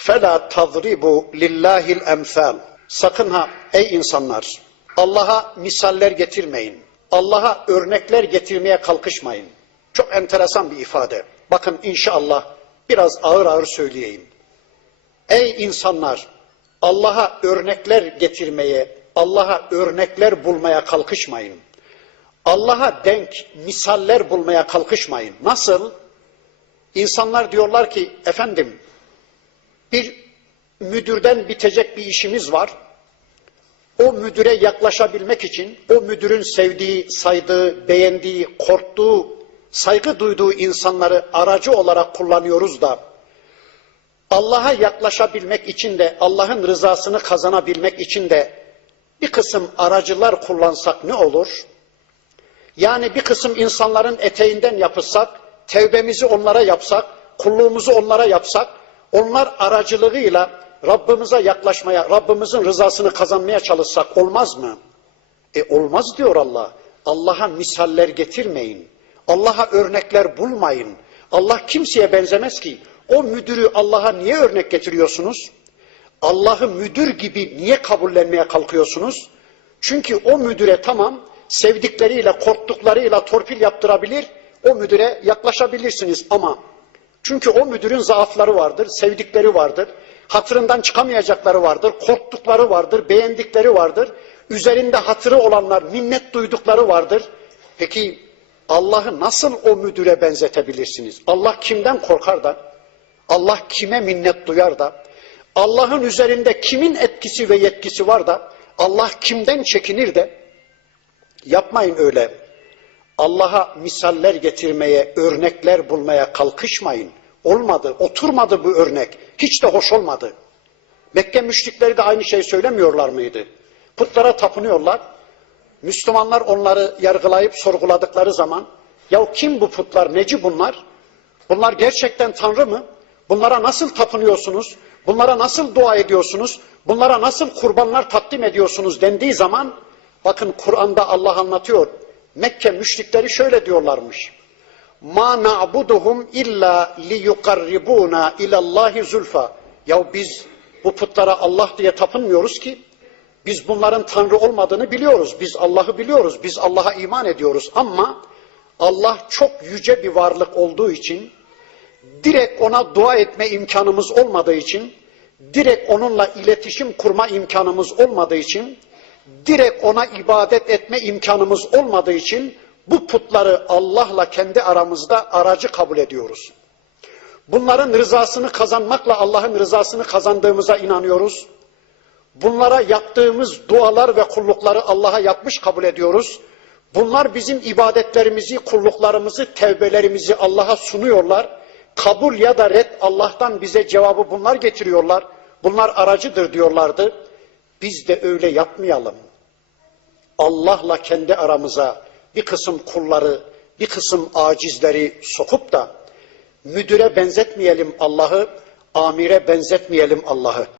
فَلَا تَضْرِبُوا لِلّٰهِ الْاَمْثَالِ Sakın ha ey insanlar Allah'a misaller getirmeyin. Allah'a örnekler getirmeye kalkışmayın. Çok enteresan bir ifade. Bakın inşallah biraz ağır ağır söyleyeyim. Ey insanlar Allah'a örnekler getirmeye, Allah'a örnekler bulmaya kalkışmayın. Allah'a denk misaller bulmaya kalkışmayın. Nasıl? İnsanlar diyorlar ki efendim bir müdürden bitecek bir işimiz var. O müdüre yaklaşabilmek için o müdürün sevdiği, saydığı, beğendiği, korktuğu, saygı duyduğu insanları aracı olarak kullanıyoruz da Allah'a yaklaşabilmek için de Allah'ın rızasını kazanabilmek için de bir kısım aracılar kullansak ne olur? Yani bir kısım insanların eteğinden yapışsak, tevbemizi onlara yapsak, kulluğumuzu onlara yapsak, onlar aracılığıyla Rabbimize yaklaşmaya, Rabbimizin rızasını kazanmaya çalışsak olmaz mı? E olmaz diyor Allah. Allah'a misaller getirmeyin. Allah'a örnekler bulmayın. Allah kimseye benzemez ki. O müdürü Allah'a niye örnek getiriyorsunuz? Allah'ı müdür gibi niye kabullenmeye kalkıyorsunuz? Çünkü o müdüre tamam sevdikleriyle, korktuklarıyla torpil yaptırabilir, o müdüre yaklaşabilirsiniz ama çünkü o müdürün zaafları vardır, sevdikleri vardır, hatırından çıkamayacakları vardır, korktukları vardır, beğendikleri vardır, üzerinde hatırı olanlar, minnet duydukları vardır. Peki Allah'ı nasıl o müdüre benzetebilirsiniz? Allah kimden korkar da? Allah kime minnet duyar da? Allah'ın üzerinde kimin etkisi ve yetkisi var da? Allah kimden çekinir de? Yapmayın öyle. Allah'a misaller getirmeye, örnekler bulmaya kalkışmayın. Olmadı, oturmadı bu örnek. Hiç de hoş olmadı. Mekke müşrikleri de aynı şey söylemiyorlar mıydı? Putlara tapınıyorlar. Müslümanlar onları yargılayıp sorguladıkları zaman ya kim bu putlar, neci bunlar? Bunlar gerçekten Tanrı mı? Bunlara nasıl tapınıyorsunuz? Bunlara nasıl dua ediyorsunuz? Bunlara nasıl kurbanlar takdim ediyorsunuz dendiği zaman bakın Kur'an'da Allah anlatıyor. Mekke müşrikleri şöyle diyorlarmış. Ma na'buduhum illa li yukarribuna ilallahi zulfa. Ya biz bu putlara Allah diye tapınmıyoruz ki. Biz bunların Tanrı olmadığını biliyoruz. Biz Allah'ı biliyoruz. Biz Allah'a iman ediyoruz. Ama Allah çok yüce bir varlık olduğu için direkt ona dua etme imkanımız olmadığı için, direkt onunla iletişim kurma imkanımız olmadığı için, direkt ona ibadet etme imkanımız olmadığı için bu putları Allah'la kendi aramızda aracı kabul ediyoruz. Bunların rızasını kazanmakla Allah'ın rızasını kazandığımıza inanıyoruz. Bunlara yaptığımız dualar ve kullukları Allah'a yapmış kabul ediyoruz. Bunlar bizim ibadetlerimizi, kulluklarımızı, tevbelerimizi Allah'a sunuyorlar kabul ya da red Allah'tan bize cevabı bunlar getiriyorlar. Bunlar aracıdır diyorlardı. Biz de öyle yapmayalım. Allah'la kendi aramıza bir kısım kulları, bir kısım acizleri sokup da müdüre benzetmeyelim Allah'ı, amire benzetmeyelim Allah'ı.